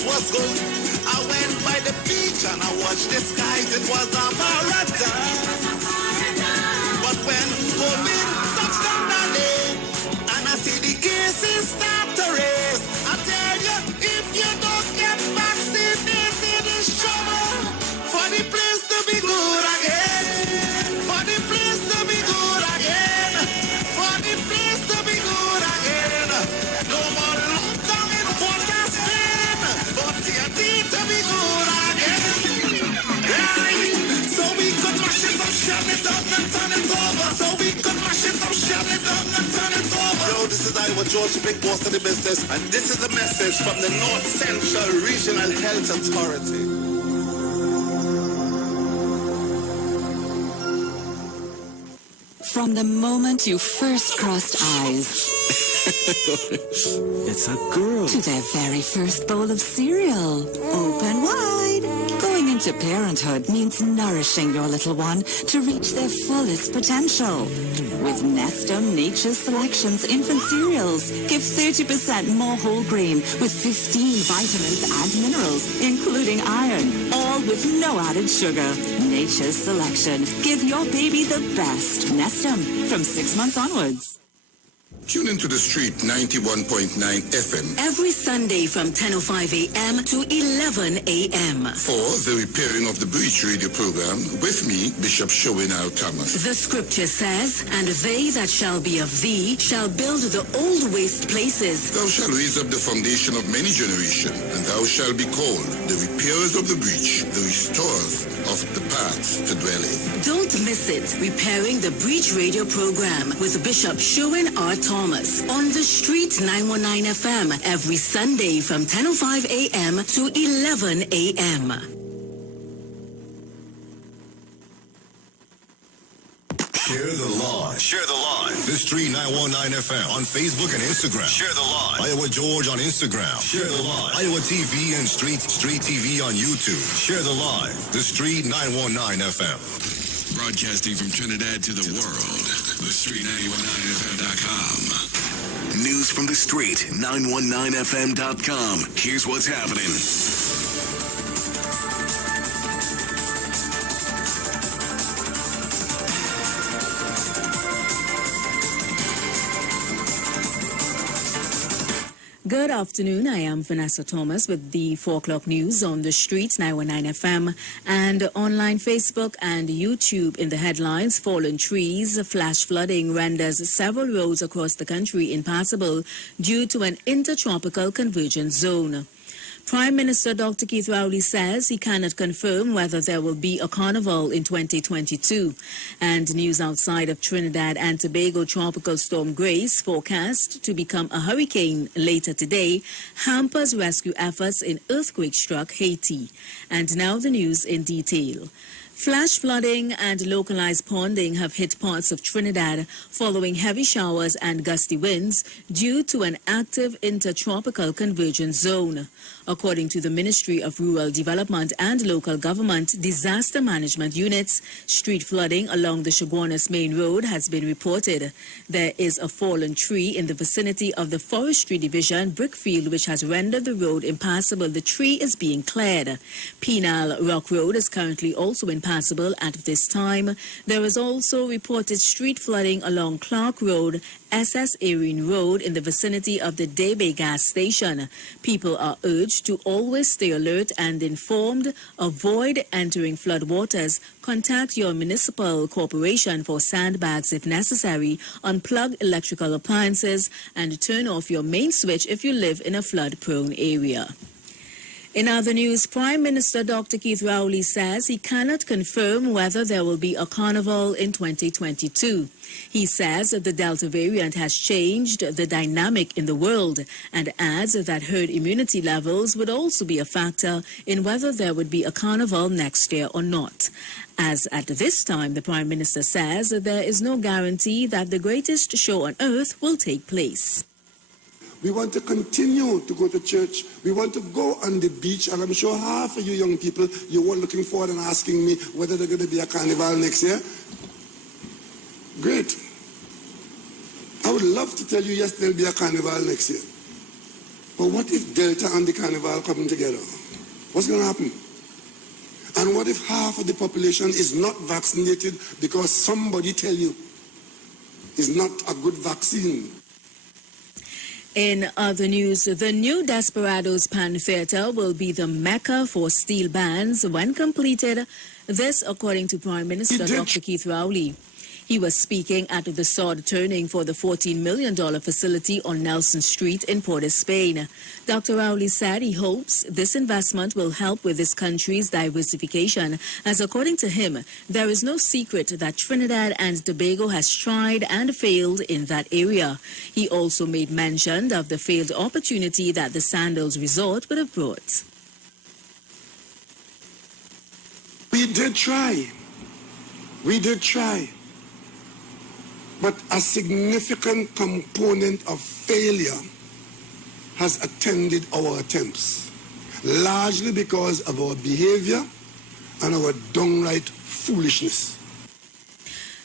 place was good. I went by the beach and I watched the skies. It was a paradise. But when COVID touched down the lane and I see the cases start to raise, I tell you, if you don't get vaccinated, it's trouble for the place to be good again. For the place to be good again. For the place to be good again. No more lockdown in Port Spain, but TNT to be good again. Right? So we could mash it up, shut it down and turn it over. So we could mash it up, shut it down and turn it over. Yo, this is IWER George, the big boss of the business, and this is the message from the North Central Regional Health Authority. From the moment you first crossed eyes, It's a girl. to their very first bowl of cereal, open wide. Going into parenthood means nourishing your little one to reach their fullest potential. With Nestum Nature's Selections infant cereals, give 30% more whole grain with 15 vitamins and minerals, including iron, all with no added sugar. Nature's Selection. Give your baby the best. Nestum, from 6 months onwards. Tune into the street 91.9 FM Every Sunday from 10:05 a.m. to 11 a.m. for the repairing of the breach radio program with me, Bishop Showinal Thomas. The scripture says, and they that shall be of thee shall build the old waste places. Thou shalt raise up the foundation of many generations, and thou shalt be called the repairers of the breach, the restorers of the paths to dwell in. Don't miss it. Repairing the Breach Radio program with Bishop Sherwin R. Thomas on the street 919 FM every Sunday from 10:05 a.m. to 11 a.m. Share the live. Share the live. The Street 919 FM on Facebook and Instagram. Share the live. IWER George on Instagram. Share the live. IWER TV and Street TV on YouTube. Share the live. The Street 919 FM. Broadcasting from Trinidad to the world. The Street 919FM.com. News from the Street 919FM.com. Here's what's happening. Good afternoon. I am Vanessa Thomas with the 4 o'clock news on the streets 919 FM and online Facebook and YouTube. In the headlines, fallen trees, flash flooding renders several roads across the country impassable due to an intertropical convergence zone. Prime Minister Dr. Keith Rowley says he cannot confirm whether there will be a carnival in 2022. And news outside of Trinidad and Tobago, Tropical Storm Grace, forecast to become a hurricane later today, hampers rescue efforts in earthquake-struck Haiti. And now the news in detail. Flash flooding and localized ponding have hit parts of Trinidad following heavy showers and gusty winds due to an active intertropical convergence zone. According to the Ministry of Rural Development and Local Government Disaster Management Units, street flooding along the Chaguanas Main Road has been reported. There is a fallen tree in the vicinity of the Forestry Division brickfield which has rendered the road impassable. The tree is being cleared. Penal Rock Road is currently also impassable at this time. There is also reported street flooding along Clark Road, SS Erin Road in the vicinity of the Debe gas station. People are urged to always stay alert and informed, avoid entering floodwaters, contact your municipal corporation for sandbags if necessary, unplug electrical appliances, and turn off your main switch if you live in a flood-prone area. In other news, Prime Minister Dr. Keith Rowley says he cannot confirm whether there will be a carnival in 2022. He says that the Delta variant has changed the dynamic in the world and adds that herd immunity levels would also be a factor in whether there would be a carnival next year or not. As at this time, the Prime Minister says that there is no guarantee that the greatest show on earth will take place. We want to continue to go to church. We want to go on the beach. And I'm sure half of you young people, you were looking forward and asking me whether there's going to be a carnival next year. Great. I would love to tell you, yes, there'll be a carnival next year. But what if Delta and the Carnival coming together? What's going to happen? And what if half of the population is not vaccinated because somebody tell you it's not a good vaccine? In other news, the new Desperados Pan Theatre will be the mecca for steel bands when completed. This, according to Prime Minister Dr. Keith Rowley. He was speaking at the sod turning for the $14 million facility on Nelson Street in Port of Spain. Dr. Rowley said he hopes this investment will help with this country's diversification, as according to him, there is no secret that Trinidad and Tobago has tried and failed in that area. He also made mention of the failed opportunity that the Sandals Resort would have brought. We did try. But a significant component of failure has attended our attempts, largely because of our behavior and our downright foolishness.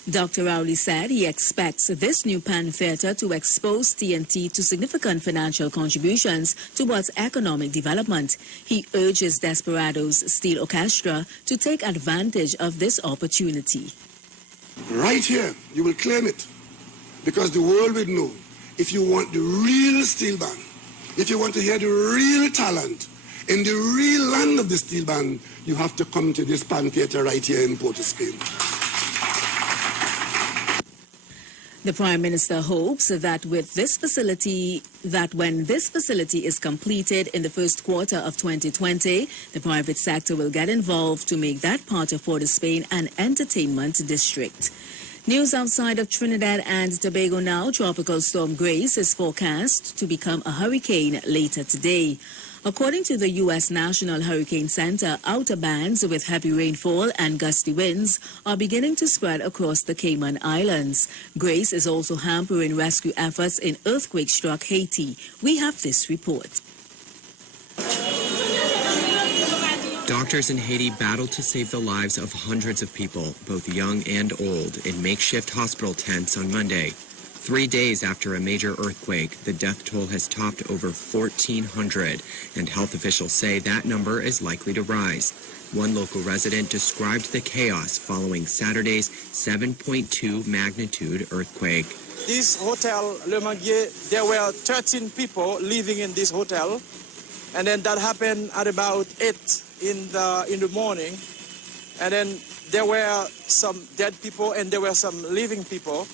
Dr. Rowley said he expects this new Pan Theatre to expose TNT to significant financial contributions towards economic development. He urges Desperados Steel Orchestra to take advantage of this opportunity. Right here, you will claim it, because the world will know. If you want the real steel band, if you want to hear the real talent in the real land of the steel band, you have to come to this Pan Theatre right here in Port of Spain. The Prime Minister hopes that when this facility is completed in the first quarter of 2020, the private sector will get involved to make that part of Port of Spain an entertainment district. News outside of Trinidad and Tobago now. Tropical Storm Grace is forecast to become a hurricane later today. According to the U.S. National Hurricane Center, outer bands with heavy rainfall and gusty winds are beginning to spread across the Cayman Islands. Grace is also hampering rescue efforts in earthquake-struck Haiti. We have this report. Doctors in Haiti battled to save the lives of hundreds of people, both young and old, in makeshift hospital tents on Monday. 3 days after a major earthquake, the death toll has topped over 1,400, and health officials say that number is likely to rise. One local resident described the chaos following Saturday's 7.2 magnitude earthquake. This hotel, Le Manguier, there were 13 people living in this hotel, and then that happened at about 8 in the morning, and then there were some dead people and there were some living people.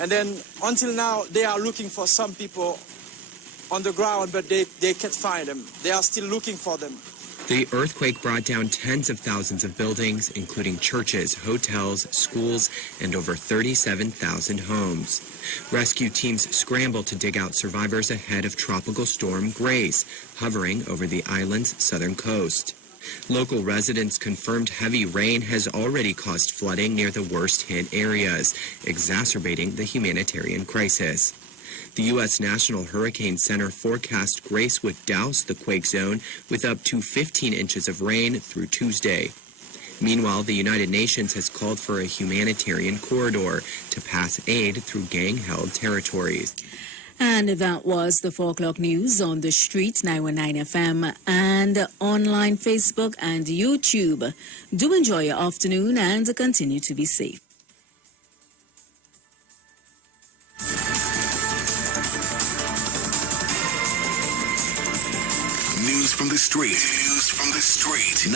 And then until now, they are looking for some people on the ground, but they can't find them. They are still looking for them. The earthquake brought down tens of thousands of buildings, including churches, hotels, schools, and over 37,000 homes. Rescue teams scrambled to dig out survivors ahead of Tropical Storm Grace, hovering over the island's southern coast. Local residents confirmed heavy rain has already caused flooding near the worst-hit areas, exacerbating the humanitarian crisis. The U.S. National Hurricane Center forecast Grace would douse the quake zone with up to 15 inches of rain through Tuesday. Meanwhile, the United Nations has called for a humanitarian corridor to pass aid through gang-held territories. And that was the 4 o'clock news on the streets, 919 FM, and online Facebook and YouTube. Do enjoy your afternoon and continue to be safe. News from the street.